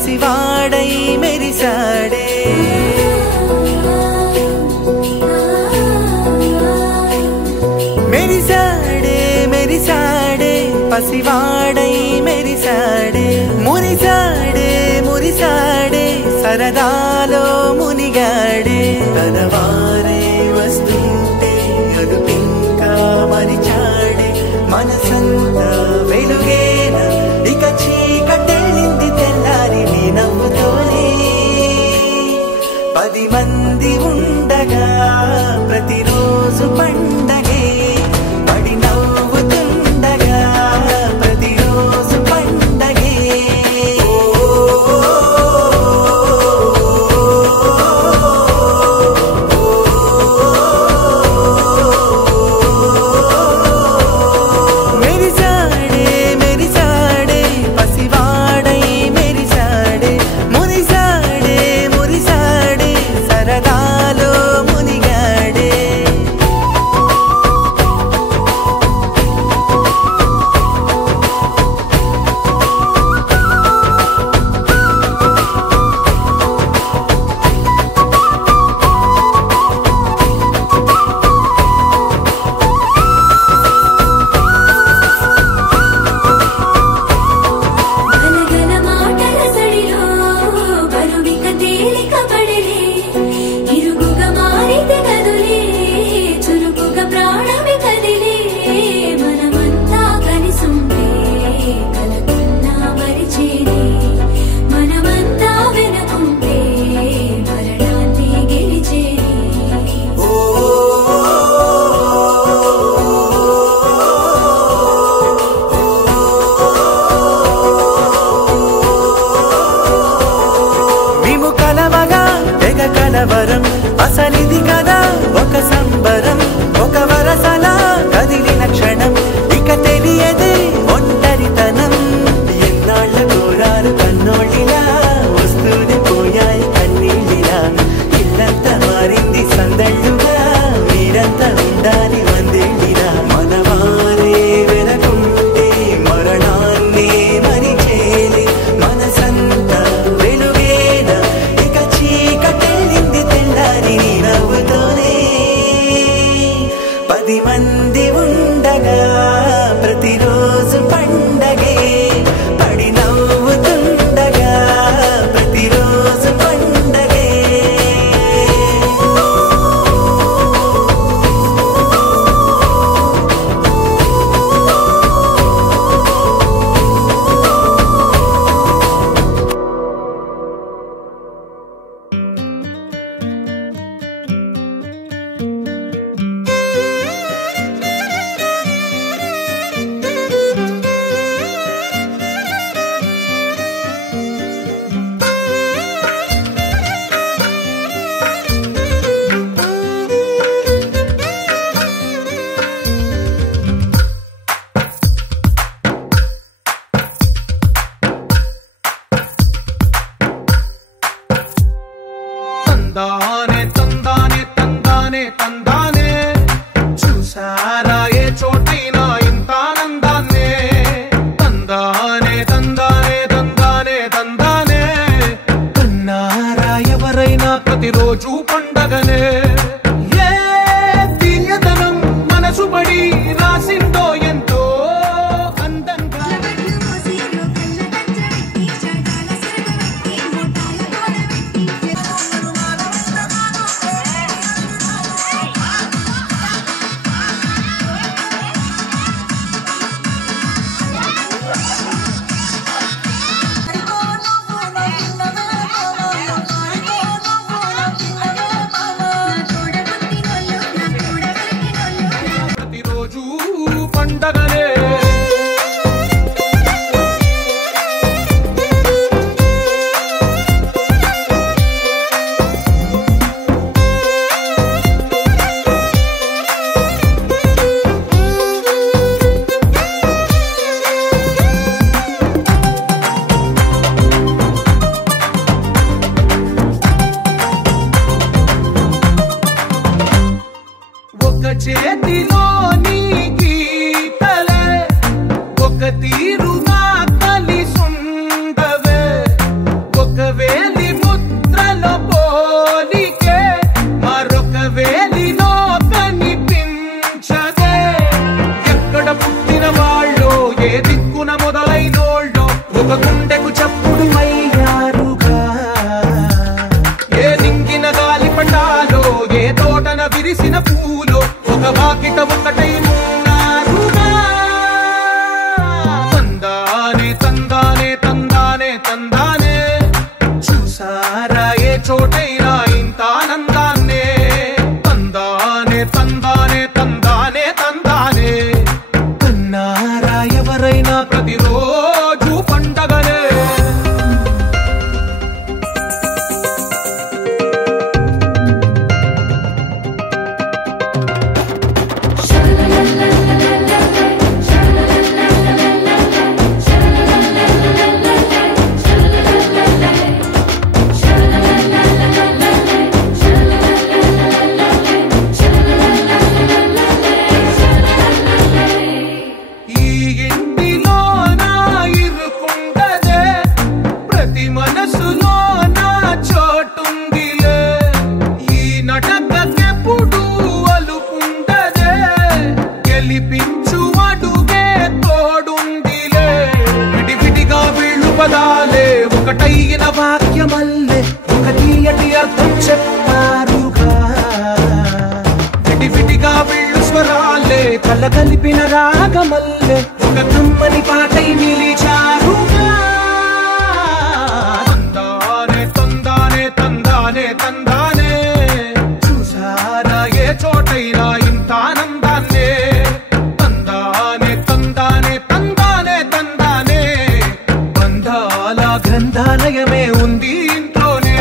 పసివాడై మెరిసాడే మెరిసాడే మెరిసాడే పసివాడై మెరిసాడే మురిసాడే మురిసాడే సరదాలో మునిగాడే తనవారే వస్తుంటే అదుపింకా మరిచాడే మనసంతా వెలుగేన ఇక చీకటెళ్ళింది తెల్లారి నీ నవ్వుతోనే 10 మంది ఉండగా ప్రతిరోజు పండగే పడి నవ్వుతుండగా ప్రతిరోజు పండగే మెరిసాడే మెరిసాడే పసివాడై మెరిసాడే మురిసాడే మురిసాడే సరదాలో మునిగాడే గలగల మాటల సడిలో బరువిక తేలిక పడలే ఇరుగుగా మారితే కదులే చురుకుగా ప్రాణమి కదిలే మనమంతా కలిసుంటే కలకున్నా మరిచేనే మనమంతా వెనుకుంటే మరణాన్ని గెలిచేనే మేము కలవగా తెగ కలవరం అసలిది కదా ఒక సంబరం ఒక వరసలా కదిలిన క్షణం ఇక తెలియదే ఒంటరితనం ఎన్నాళ్ళ కోరాలు కన్నోళ్ళిలా వస్తూనే పోయాయి కన్నీళ్ళిలా ఇల్లంతా మారింది సందళ్ళుగా మీరంతా ఉండాలి వందేళ్ళిలా మనవారే వెనకుంటే మరణాన్నే మరిచేలే మనసంతా వెలుగేన ఇక చీకటెళ్ళింది తెల్లారి నీ నవ్వుతోనే 10 మంది ఉండగా ప్రతిరోజు పండగే పడి నవ్వుతుండగా ప్రతిరోజు పండగే తందానే తందానే తందానే తందానే చూసారా ఏ చోటైనా ఇంత ఆనందాన్నే తందానే తందానే తందానే తందానే కన్నారా ఎవరైనా ప్రతిరోజు పండగనే ఏ తీయదనం మనసు పడి రాసిందో ఎంతో అందంగా ప్రతిరోజు పండగనే ఒక చేతిలో నీ గీతలే అడుగే తోడుందిలే విడివిడిగా వీళ్ళు పదాలే ఒకటైన వాక్యమల్లే ఒక తీయటి అర్థం చెప్పారుగా విడివిడిగా వీళ్ళు స్వరాలే కలగలిపిన రాగమల్లే ఒక కమ్మని పాటై నిలిచారుగా తందానే తందానే తందానే తందానే చూసారా ఏ చోటైనా ఇంత ఆనందాన్నే తందానే తందానే తందానే తందానే బంధాల గ్రంథాలయమే ఉంది ఇంట్లోనే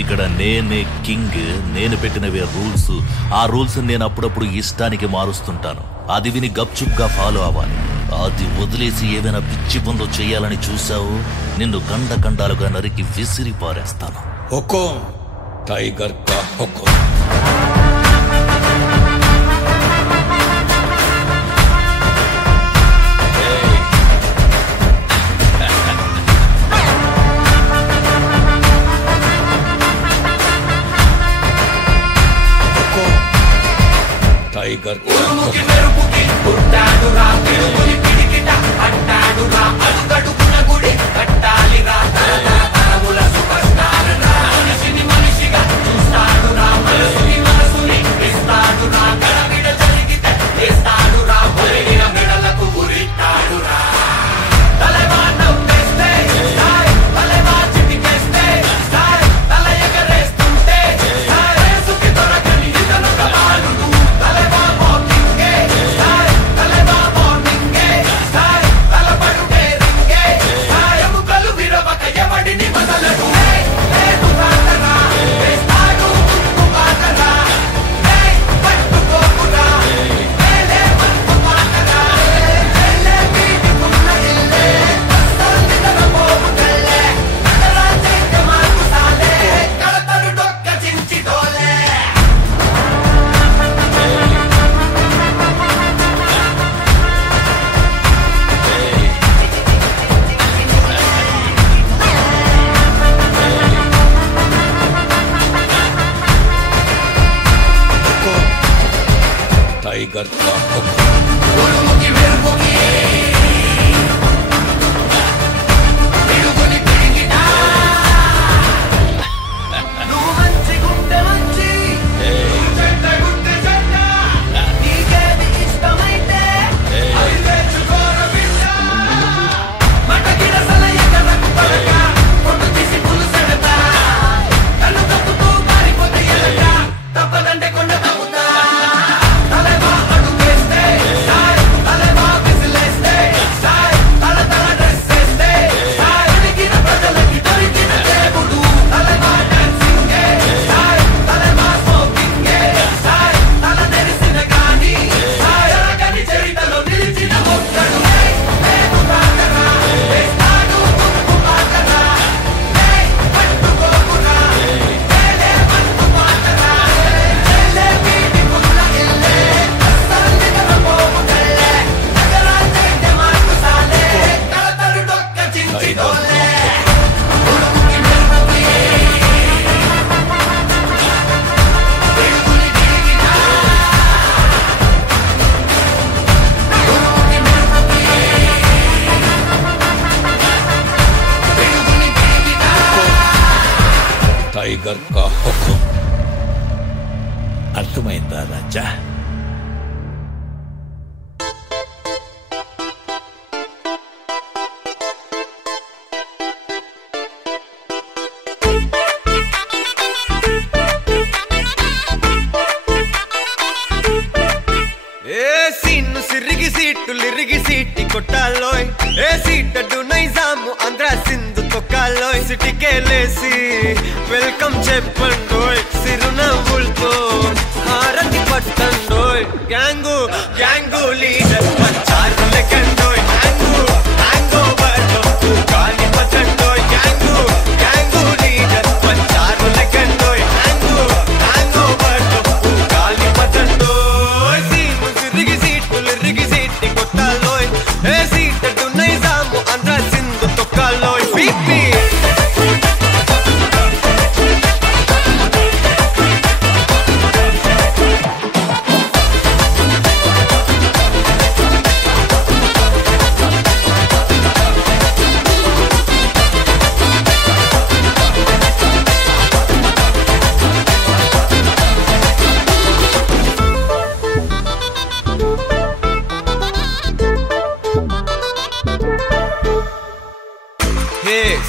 ఇక్కడ నేనే కింగ్, నేను పెట్టినవే రూల్స్. ఆ రూల్స్ నేను అప్పుడప్పుడు ఇష్టానికి మారుస్తుంటాను. అది విని గప్చుప్గా ఫాలో అవ్వాలి. అది వదిలేసి ఏదైనా పిచ్చి పనులు చేయాలని చూసావు, నిన్ను కండాలుగా నరికి విసిరి పారేస్తాను. హుకుం టైగర్ కా హుకుం. టైగర్ ఉరుముకి మెరుపుకి పుట్టాడు రా పిడుగుని పిడికిట అట్టాడు రా అడుగడుగున గుడి కట్టాలి రా తరముల సూపర్ స్టార్ రా మనిషిని మనిషిగా చూస్తాడు రా మనసుని ఇస్తాడు రా గడబిడ జరిగితే వేస్తాడు రా ఒరిగిన మెడలకు గురిస్తాడు రా తలవానం వేస్తే తలవా చిటికేస్తే తల ఎగరేస్తుంటే రేసుకి దొరకని ఇతను కమాలు టైగర్ కా హుకుం. ఉరుముకి మెరుపుకి పిడుగుని పిడికిట నువ్వు మంచి గుండె మంచి చెడ్డ గుండె చెడ్డ నీకేది ఇష్టమైతే అది తెచ్చుకోర బిడ్డ మటగిడ సలయగలకు పడక పొట్టు తీసి పులుసెడతా కళ్ళు తప్పుతూ పారిపోతే ఎలక తప్పదంటే కొండ తప్పుతా తలవా అడుగేస్తే తలవా విసిలేస్తే టైగర్ కా హుకుం. అర్థమైందా రాజా? సిరిగి సీటి కొట్టాలోయ్ ఏ సీటడు నైజాము ఆంధ్ర సింధు తొక్కాలోయ్ సిటీకేలేసి వెల్కమ్ చెప్పండోయ్ సిరునవ్వులతో హారతి పట్టండోయ్ గ్యాంగు గ్యాంగు లీడర్ పంచారు లెక్కండోయ్ హ్యాంగు హ్యాంగ్ ఓవర్లో గాలి పట్టండోయ్ గ్యాంగు గ్యాంగు లీడర్ పంచారు లెక్కండోయ్ హ్యాంగు హ్యాంగ్ ఓవర్లో గాలి పట్టండోయ్ సీము సిరిగి సీటి కొట్టాలోయ్ ఏ సీటడు నైజాము ఆంధ్ర సింధు తొక్కాలోయ్ పీపీ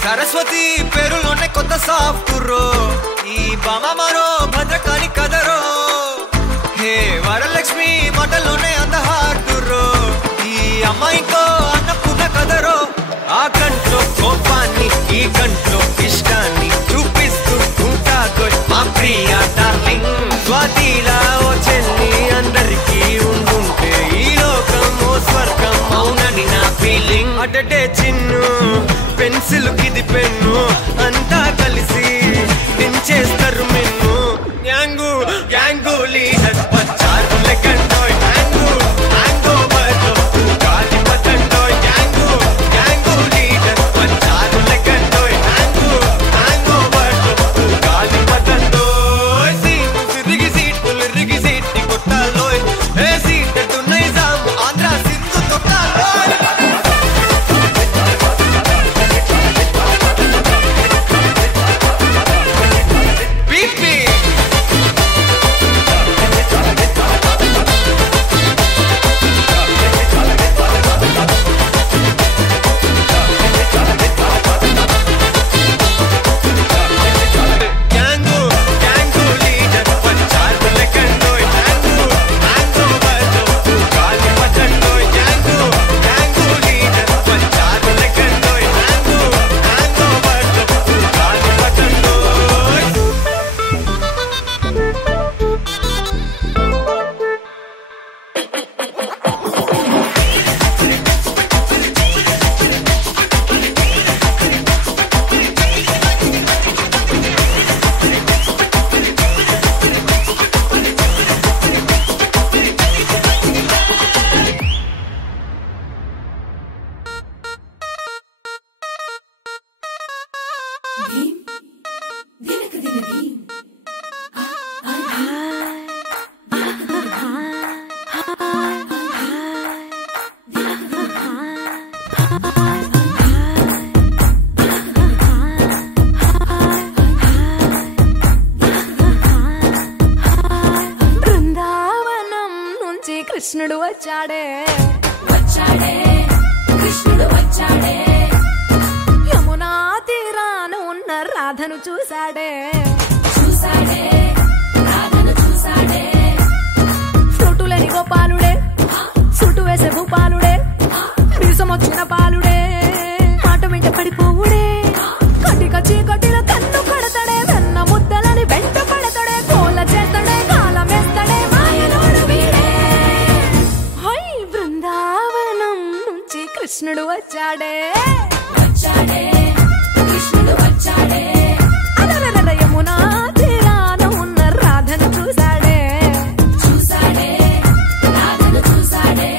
సరస్వతి పేరులోనే కొత్త సాఫ్టురో ఈ బామ మరో భద్రకాళి కదరో హే వరలక్ష్మి మాటలోనే అంత హార్టురో ఈ అమ్మాయికో అన్నపూర్ణ కదరో ఆ కంట్లో కోపాన్ని ఈ కంట్లో ఇష్టాన్ని చూపిస్తూ ఉంటాదో మా ప్రియా డార్లింగ్ స్వాతిలా ఓ చెల్లి అందరికీ ఉండుంటే ఈ లోకం ఓ స్వర్గం అవునని నా ఫీలింగ్ అటటే చిన్ను పెన్సిల్ కిది పెన్ను అంతా కలిసి దించేస్తారు మెన్ను గ్యాంగు గ్యాంగు లీడర్ వచ్చారు లెక్కండోయ్ హ్యాంగు హ్యాంగ్ ఓవర్లో గాలి పట్టండోయ్ గ్యాంగు గ్యాంగు లీడర్ వచ్చారు లెక్కండోయ్ హ్యాంగు హ్యాంగ్ ఓవర్లో గాలి పట్టండోయ్ సీము సిరిగి సీటి కొట్టాలోయ్ ఏ సీటడు నైజాము ఆంధ్ర సింధు తొక్కాలోయ్ కృష్ణుడు వచ్చాడే కృష్ణుడు వచ్చాడే యమునా తీరాన ఉన్న రాధను చూశాడే రాధను చూశాడే సుటులేని గోపాలుడే సుటు వేసే భూపాలుడే మీసమొచ్చిన పాలుడే మాట వెంట పడిపోవుడే కటిక చీకటిలో కన్ను కొడతాడే వెన్న ముద్దలని వెంట పడతాడే కోల చేస్తాడే కాలమేస్తాడే మాయనోడు వీడే హై బృందావనం నుంచి కృష్ణుడు వచ్చాడే కృష్ణుడు వచ్చాడే అలరల యమునా తీరాన ఉన్న రాధను చూశాడే రాధను చూశాడే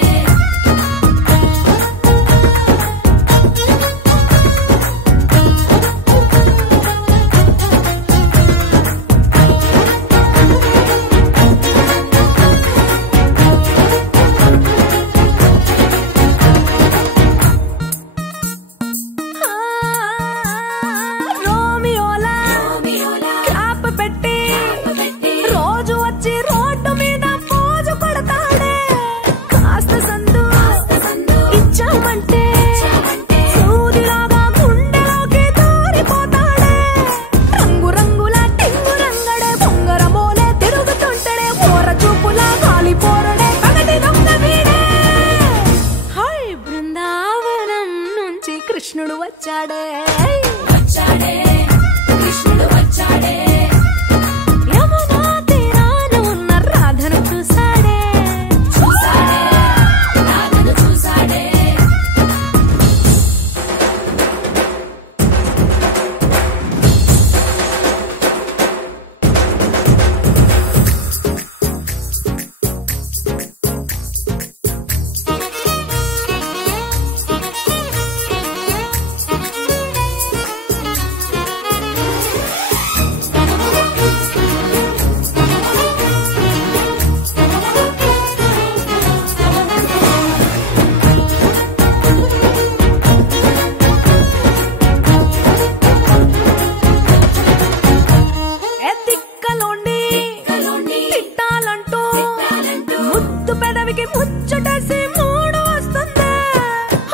పెదవికి ముచ్చటేసి మూడు వస్తుంది.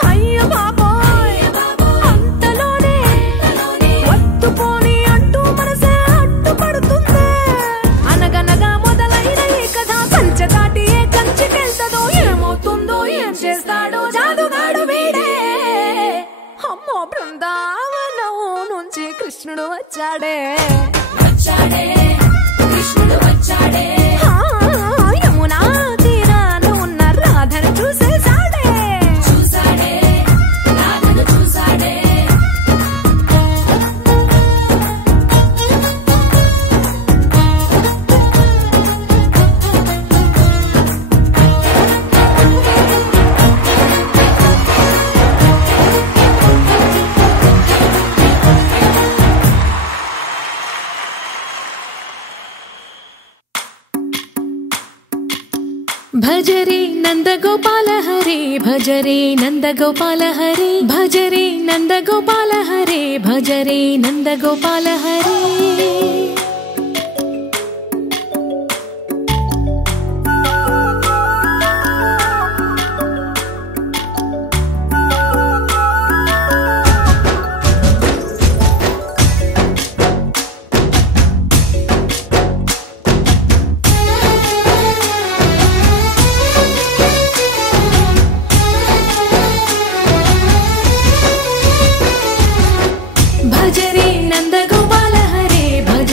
అయ్య బాబోయ్ అంతలోనే వత్తుపోని అంటూ మనసే అడ్డుపడుతుంది. అనగనగా మొదలైన ఈ కథ కంచె దాటి ఏ కంచికెళ్తదో, ఏమవుతుందో ఏం చేస్తాడో జాదుగాడు వీడే. అమ్మో బృందావనం నుంచి కృష్ణుడు వచ్చాడే వచ్చాడే కృష్ణుడు వచ్చాడే. యమునా తీరాన ఉన్న రాధను చూసేసాడే చూసాడే రాధను చూసాడే. భజరే నందగోపాల హరే భజరే నందగోపాల హరే భజరే నందగోపాల హరే భజరే నందగోపాల హరే. భజరే నందగోపాల హరే భజ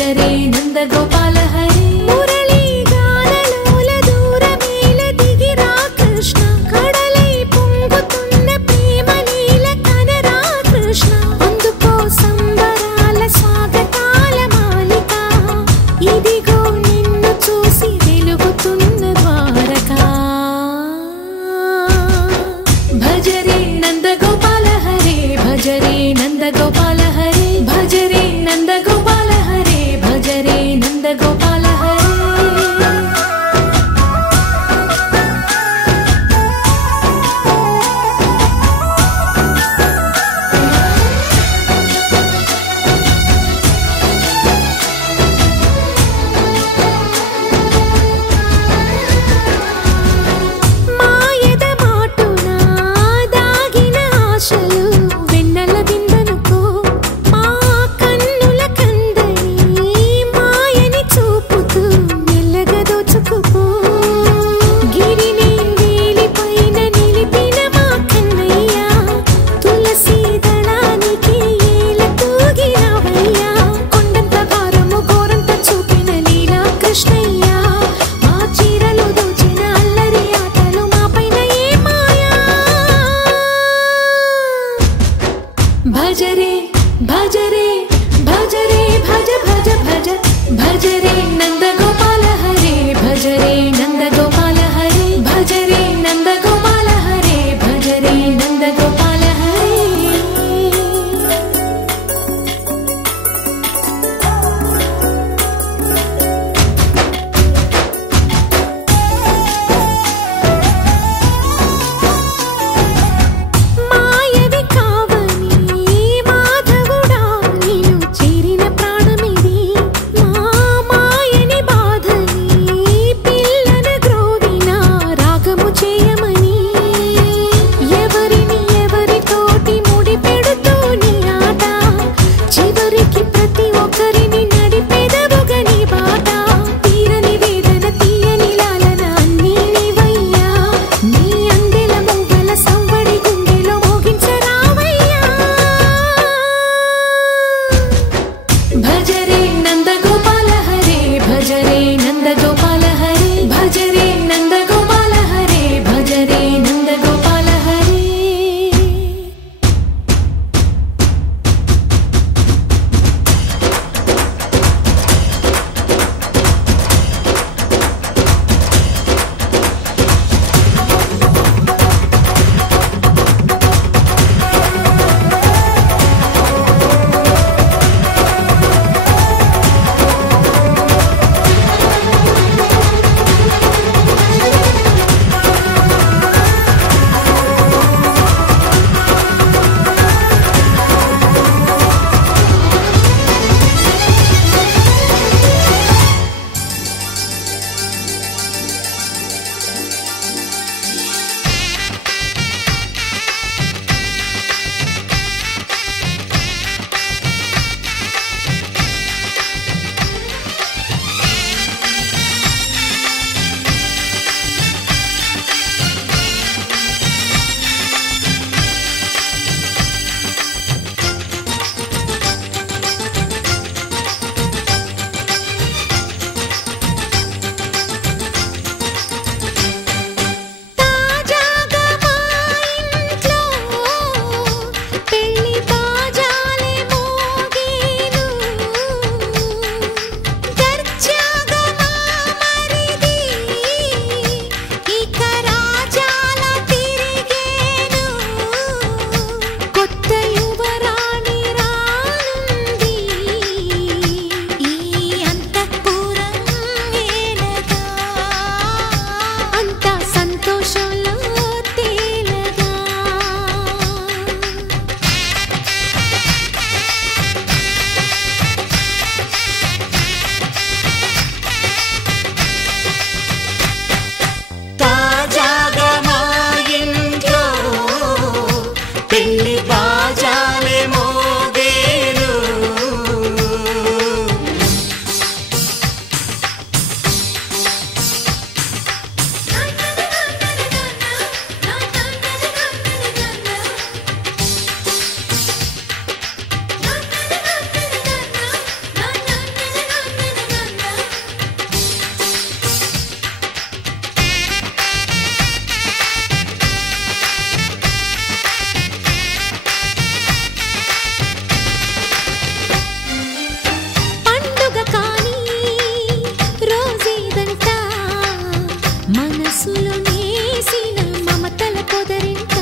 మనసులో నేసిన మమతల పొదరింట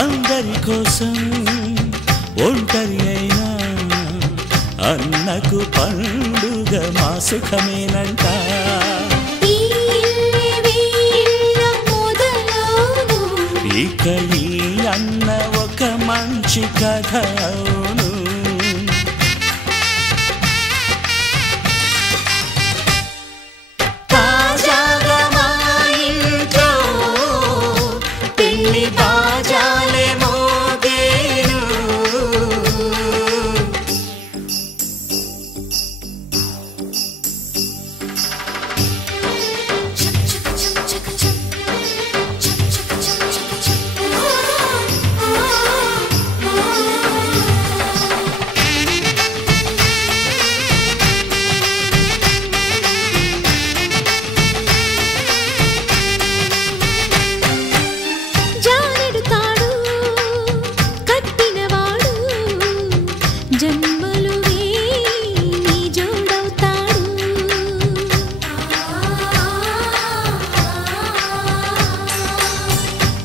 అందరి కోసం ఒంటరి అయినా అన్నకు పండుగ మా సుఖమేనంట. ఈ ఇల్లే వీళ్ళ మొదలవును ఇక ఈ అన్న ఒక మంచి కథ అవును. తాజాగా మా ఇంట్లో పెళ్లి బాజాలే మోగేను. జానెడు తాడు కట్టినవాడు జన్మలు నీ జోడవుతాడు.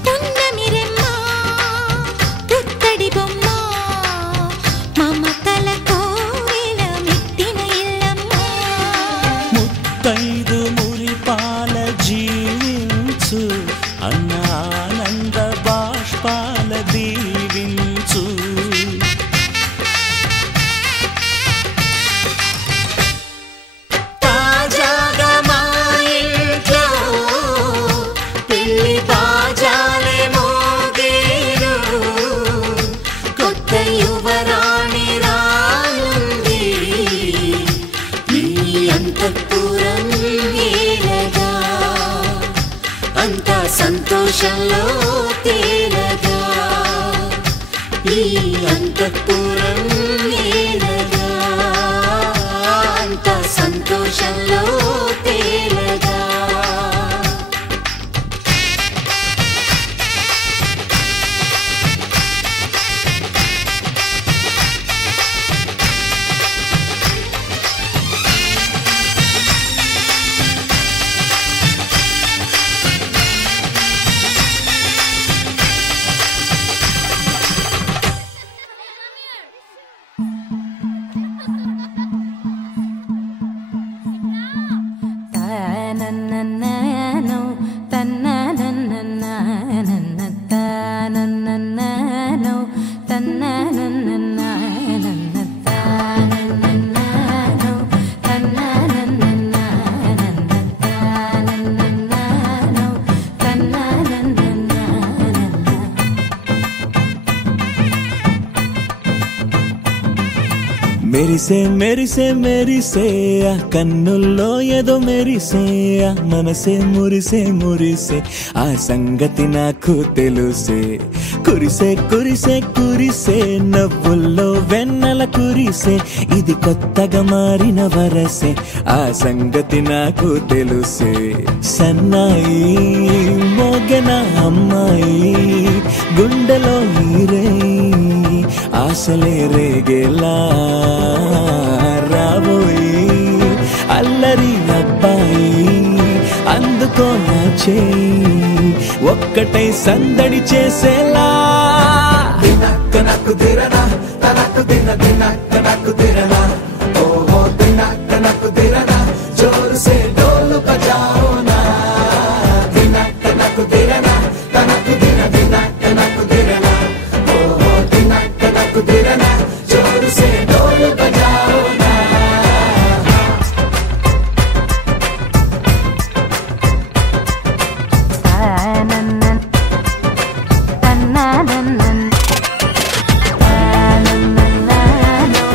పున్నమిరెమ్మ పుత్తడి బొమ్మ మమతల కోవెల మెట్టిన ఇల్లమ్మ. ముత్తైదు మురిపాల జీవించు అన్న ఆనంద బాష్పాల దీవించు. తాజాగా మా ఇంట్లో పెళ్లి బాజాలే మోగేను. కొత్త యువరాణి రానుంది ఈ అంతఃపురం ఏలగా. అంతా సంతోషంలో తేలగా ఈ అంతఃపురం ఏలగా. అంతా సంతోషంలో తేలగా. తనననననో తననననననన తనననననో తననననననన తనననననో తననననననన తనననననో తననననననన. మెరిసే మెరిసే మెరిసే ఆ కన్నుల్లో ఏదో మెరిసే ఆ మనసే మురిసే మురిసే ఆ సంగతి నాకు తెలుసే. కురిసే కురిసే కురిసే నవ్వుల్లో వెన్నెల కురిసే ఇది కొత్తగా మారిన వరసే ఆ సంగతి నాకు తెలుసే. సన్నాయి మోగన అమ్మాయి గుండెలో ఈరే ఆశలే రేగేలా రాబోయి అల్లరి అబ్బాయి అందుకో నా చేయి ఒక్కటై సందడి చేసేలా. దినక్క నాకు దిరనా తనకు దిన దినక్క నాకు దిరనా ఓహో దినక్క నాకు దిరనా జోరు సే డోలు బజాओ నా. దినక్క నాకు దిరనా తనకు దిన దినక్క నాకు దిరనా ఓహో దినక్క నాకు దిరనా జోరు సే డోలు బజాओ నా. తన్నననననో తన్నననననో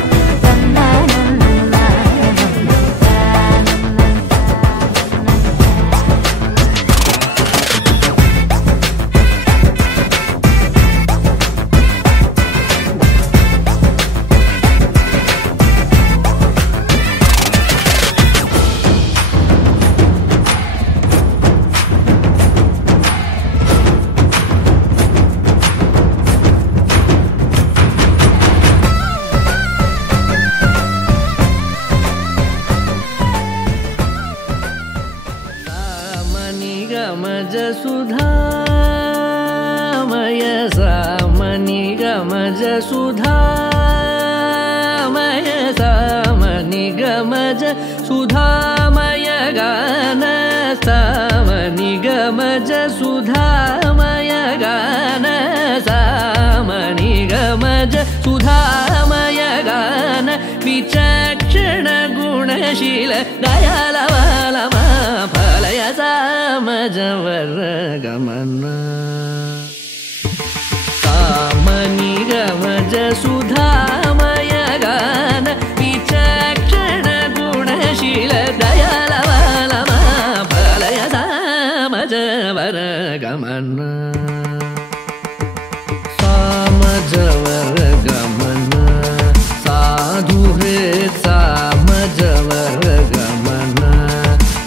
सुधामय सामनिगमज सुधामय गान सामनिगमज सुधामय गान सामनिगमज सुधामय गान विचक्षण गुणशील दयालवालमा फलय सामजवर गमन सामनिगमज सुधामय गान विचक्षण गुणशील दयालवालमा फलय सामजवर गमन सामजवर गमन साधु हृत् सामजवर गमन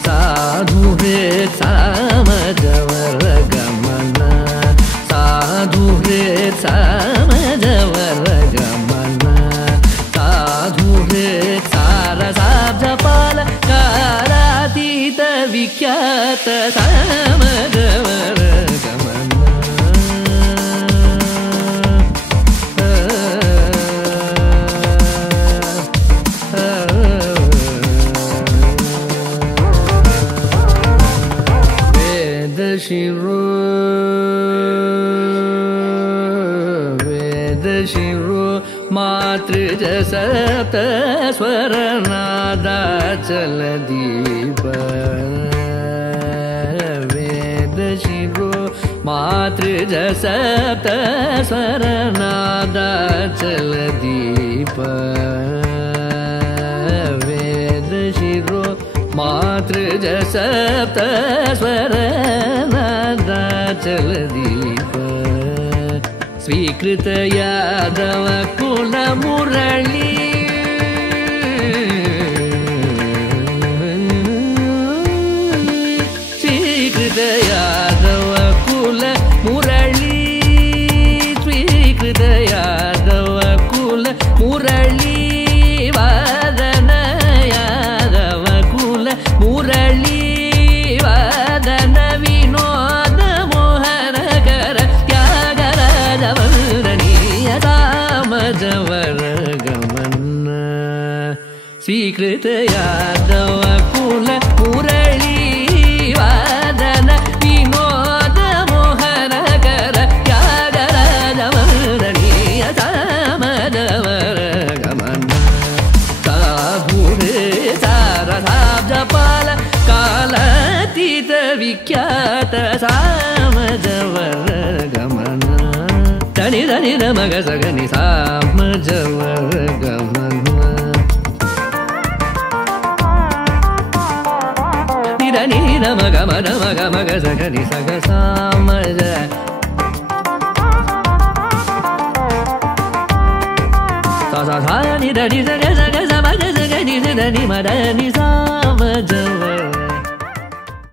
साधु हृत् सामजवर गमन साधु हृत् सामजवर गमन साधु हृत् सारसाब्जपाल कालातीत विख्यात सामजवर गमन शिरो वेद शिरो मातृज सप्त स्वरनादाचल दीप वेद शिरो मातृज सप्त स्वरनादाचल दीप वेद शिरो मातृज सप्त स्वरनादाचल दीप स्वीकृत यादव कुल मुरली स्वीकृत यादव कुल मुरली स्वीकृत यादव कुल मुरली वादन यादव कुल मुरली वादन विनोद मोहनकर त्यागराज वन्दनीय सामजवर गमन स्वीकृत यादव कुल मुरली वादन विनोद मोहनकर त्यागराज वन्दनीय सामजवर गमन साधुरे सारसाब्जपाल कालातीत विख्यात सामजवर गमन धनि धनि न मग सगनि सामजवर गमन निधनि न मग मग सगनि सग सामज सा सा सा नि धनि सग सग समग सगनि धनि मदनि सा